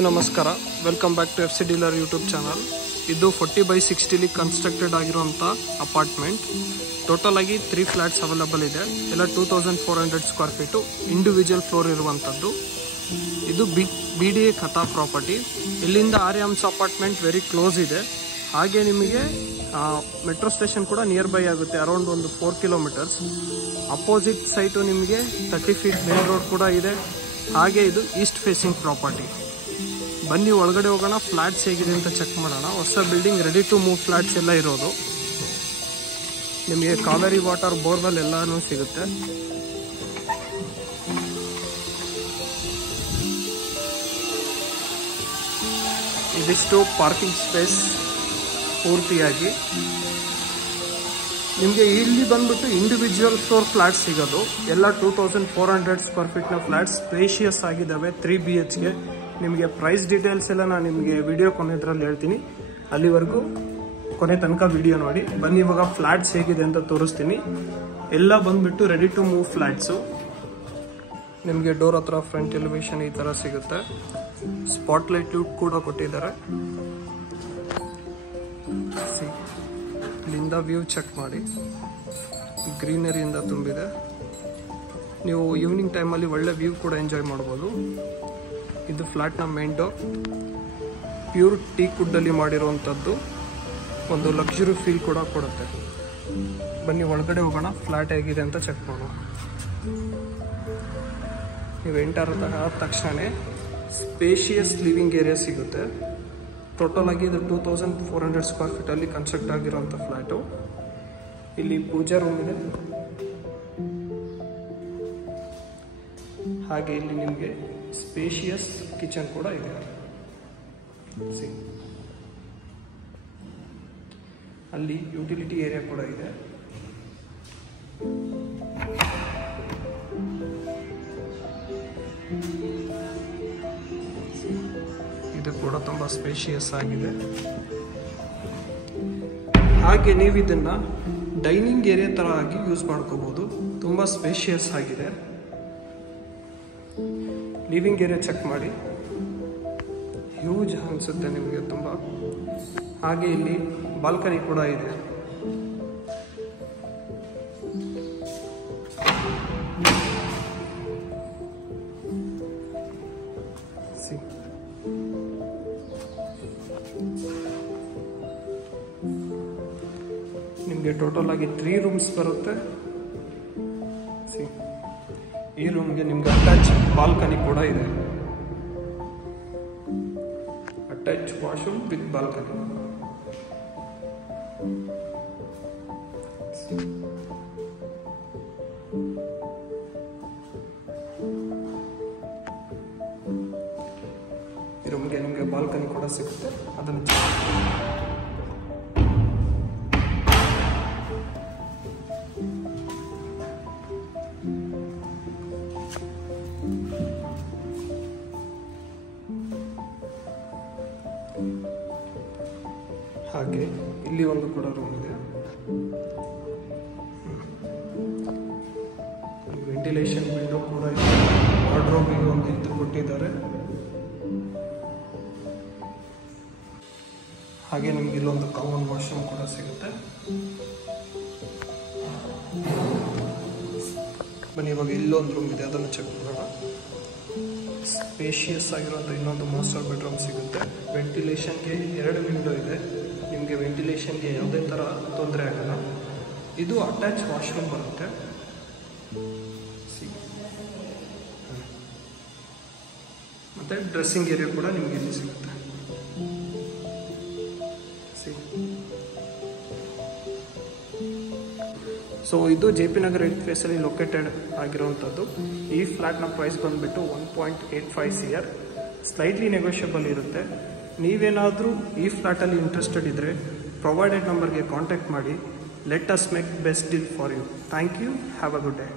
ನಮಸ್ಕಾರ, welcome back to FC dealer YouTube channel. ಇದು 40/60 constructed ಆಗಿರುವಂಥ ಅಪಾರ್ಟ್ಮೆಂಟ್. ಟೋಟಲ್ ಆಗಿ 3 ಫ್ಲಾಟ್ಸ್ ಅವೈಲಬಲ್ ಇದೆ. ಎಲ್ಲ 2400 ಸ್ಕ್ವೇರ್ ಫೀಟು ಇಂಡಿವಿಜುವಲ್ ಫ್ಲೋರ್ ಇರುವಂಥದ್ದು. ಇದು BDA ಕಥಾ ಪ್ರಾಪರ್ಟಿ. ಇಲ್ಲಿಂದ ಆರ್ಯಾಮ್ಸ್ ಅಪಾರ್ಟ್ಮೆಂಟ್ ವೆರಿ ಕ್ಲೋಸ್ ಇದೆ. ಹಾಗೆ ನಿಮಗೆ ಮೆಟ್ರೋ ಸ್ಟೇಷನ್ ಕೂಡ ನಿಯರ್ ಬೈ ಆಗುತ್ತೆ, ಅರೌಂಡ್ ಒಂದು 4 ಕಿಲೋಮೀಟರ್ಸ್. ಅಪೋಸಿಟ್ ಸೈಟು ನಿಮಗೆ 30 ಫೀಟ್ ಮೇನ್ ರೋಡ್ ಕೂಡ ಇದೆ. ಹಾಗೆ ಇದು ಈಸ್ಟ್ ಫೇಸಿಂಗ್ ಪ್ರಾಪರ್ಟಿ. ಬನ್ನಿ ಒಳಗಡೆ ಹೋಗೋಣ, ಫ್ಲಾಟ್ಸ್ ಹೇಗಿದೆ ಅಂತ ಚೆಕ್ ಮಾಡೋಣ. ಹೊಸ building, ready to move flats ಎಲ್ಲ ಇರೋದು. ನಿಮಗೆ ಕಾವೇರಿ ವಾಟರ್, ಬೋರ್ವೆಲ್ ಎಲ್ಲಾನು ಸಿಗುತ್ತೆ. ಇದಿಷ್ಟು ಪಾರ್ಕಿಂಗ್ ಸ್ಪೇಸ್ ಪೂರ್ತಿಯಾಗಿ. ನಿಮಗೆ ಇಲ್ಲಿ ಬಂದ್ಬಿಟ್ಟು ಇಂಡಿವಿಜುವಲ್ ಫ್ಲೋರ್ ಫ್ಲಾಟ್ಸ್ ಸಿಗೋದು. ಎಲ್ಲ 2400 ಸ್ಕ್ವೇರ್ ಫೀಟ್ನ ಫ್ಲಾಟ್ಸ್ ಸ್ಪೇಷಿಯಸ್ ಆಗಿದ್ದಾವೆ. 3 BHK. ನಿಮಗೆ ಪ್ರೈಸ್ ಡೀಟೇಲ್ಸ್ ಎಲ್ಲ ನಾನು ನಿಮಗೆ ವಿಡಿಯೋ ಕೊನೆದ್ರಲ್ಲಿ ಹೇಳ್ತೀನಿ. ಅಲ್ಲಿವರೆಗೂ ಕೊನೆ ತನಕ ವಿಡಿಯೋ ನೋಡಿ. ಬನ್ನಿ ಇವಾಗ ಫ್ಲಾಟ್ಸ್ ಹೇಗಿದೆ ಅಂತ ತೋರಿಸ್ತೀನಿ. ಎಲ್ಲ ಬಂದ್ಬಿಟ್ಟು ರೆಡಿ ಟು ಮೂವ್ ಫ್ಲಾಟ್ಸು. ನಿಮಗೆ ಡೋರ್ ಹತ್ರ ಫ್ರಂಟ್ ಎಲಿವೇಶನ್ ಈ ಥರ ಸಿಗುತ್ತೆ. ಸ್ಪಾಟ್ಲೈಟ್ ಕೂಡ ಕೊಟ್ಟಿದ್ದಾರೆ. ಇಲ್ಲಿಂದ ವ್ಯೂ ಚೆಕ್ ಮಾಡಿ, ಗ್ರೀನರಿಯಿಂದ ತುಂಬಿದೆ. ನೀವು ಈವ್ನಿಂಗ್ ಟೈಮಲ್ಲಿ ಒಳ್ಳೆ ವ್ಯೂ ಕೂಡ ಎಂಜಾಯ್ ಮಾಡ್ಬೋದು. ಇದು ಫ್ಲಾಟ್ನ ಮೇನ್ ಡೋರ್. ಪ್ಯೂರ್ ಟೀ ಕುಡ್ಡಲ್ಲಿ ಮಾಡಿರುವಂಥದ್ದು. ಒಂದು ಲಕ್ಸುರಿ ಫೀಲ್ ಕೂಡ ಕೊಡುತ್ತೆ. ಬನ್ನಿ ಒಳಗಡೆ ಹೋಗೋಣ, ಫ್ಲಾಟ್ ಹೇಗಿದೆ ಅಂತ ಚೆಕ್ ಮಾಡೋಣ. ನೀವು ಎಂಟರ್ ಆದ ತಕ್ಷಣವೇ ಸ್ಪೇಷಿಯಸ್ ಲಿವಿಂಗ್ ಏರಿಯಾ ಸಿಗುತ್ತೆ. ಟೋಟಲ್ ಆಗಿ ಇದು 2400 ಸ್ಕ್ವೇರ್ ಫೀಟಲ್ಲಿ ಕನ್ಸ್ಟ್ರಕ್ಟ್ ಆಗಿರೋಂಥ ಫ್ಲ್ಯಾಟು. ಇಲ್ಲಿ ಪೂಜಾ ರೂಮ್ ಇದೆ. ಹಾಗೆ ಇಲ್ಲಿ ನಿಮಗೆ ಸ್ಪೇಷಿಯಸ್ ಕಿಚನ್ ಕೂಡ ಇದೆ. ಅಲ್ಲಿ ಯುಟಿಲಿಟಿ ಏರಿಯಾ ಕೂಡ ಇದೆ. ಇದು ಕೂಡ ತುಂಬ ಸ್ಪೇಷಿಯಸ್ ಆಗಿದೆ. ಹಾಗೆ ನೀವು ಇದನ್ನ ಡೈನಿಂಗ್ ಏರಿಯಾ ತರ ಆಗಿ ಯೂಸ್ ಮಾಡ್ಕೋಬಹುದು. ತುಂಬ ಸ್ಪೇಷಿಯಸ್ ಆಗಿದೆ. ಲಿವಿಂಗ್ ಏರಿಯಾ ಚೆಕ್ ಮಾಡಿ, ಹ್ಯೂಜ್ ಅನಿಸುತ್ತೆ ನಿಮಗೆ ತುಂಬ. ಹಾಗೆ ಇಲ್ಲಿ ಬಾಲ್ಕನಿ ಕೂಡ ಇದೆ. ನಿಮಗೆ ಟೋಟಲ್ ಆಗಿ 3 ರೂಮ್ಸ್ ಬರುತ್ತೆ. ಈ ರೂಮ್ಗೆ ನಿಮ್ಗೆ ಅಟ್ಯಾಚ್ ಬಾಲ್ಕನಿ ಕೂಡ ಇದೆ. Attach washroom with balcony. ಈ ರೂಮ್ಗೆ ನಿಮಗೆ ಬಾಲ್ಕನಿ ಕೂಡ ಸಿಗುತ್ತೆ. ಅದನ್ನು ಹಾಗೆ ಇಲ್ಲಿ ಒಂದು ಕೂಡ ರೂಮ್ ಇದೆ. ವೆಂಟಿಲೇಷನ್ ವಿಂಡೋ ಕೂಡ ಇದೆ. ವಾರ್ಡ್ರೋಬಿಗೆ ಒಂದು ಇದು ಕೊಟ್ಟಿದ್ದಾರೆ. ಹಾಗೆ ನಿಮ್ಗೆ ಇಲ್ಲೊಂದು ಕಾಮನ್ ವಾಶ್ರೂಮ್ ಕೂಡ ಸಿಗುತ್ತೆ. ಬನ್ನಿ ಇವಾಗ ಇಲ್ಲೊಂದು ರೂಮ್ ಇದೆ, ಅದನ್ನು ಚೆಕ್ ಮಾಡೋಣ. ಸ್ಪೇಷಿಯಸ್ ಆಗಿರುವಂಥ ಇನ್ನೊಂದು ಮಾಸ್ಟರ್ ಬೆಡ್ರೂಮ್ ಸಿಗುತ್ತೆ. ವೆಂಟಿಲೇಷನ್ಗೆ 2 ವಿಂಡೋ ಇದೆ. ನಿಮಗೆ ವೆಂಟಿಲೇಷನ್ಗೆ ಯಾವುದೇ ಥರ ತೊಂದರೆ ಆಗಲ್ಲ. ಇದು ಅಟ್ಯಾಚ್ ವಾಶ್ರೂಮ್ ಬರುತ್ತೆ. ಮತ್ತು ಡ್ರೆಸ್ಸಿಂಗ್ ಏರಿಯಾ ಕೂಡ ನಿಮಗೆ ಇಲ್ಲಿ ಸಿಗುತ್ತೆ. ಸೊ ಇದು JP ನಗರ್ 8th ಫೇಸಲ್ಲಿ ಲೊಕೇಟೆಡ್ ಆಗಿರುವಂಥದ್ದು. ಈ ಫ್ಲ್ಯಾಟ್ನ ಪ್ರೈಸ್ ಬಂದುಬಿಟ್ಟು 1.85 CR. ಸ್ಲೈಟ್ಲಿ ನೆಗೋಷಿಯಬಲ್ ಇರುತ್ತೆ. ನೀವೇನಾದರೂ ಈ ಫ್ಲ್ಯಾಟಲ್ಲಿ ಇಂಟ್ರೆಸ್ಟೆಡ್ ಇದ್ದರೆ ಪ್ರೊವೈಡೆಡ್ ನಂಬರ್ಗೆ ಕಾಂಟ್ಯಾಕ್ಟ್ ಮಾಡಿ. Let us make best deal for you. Thank you. Have a good day.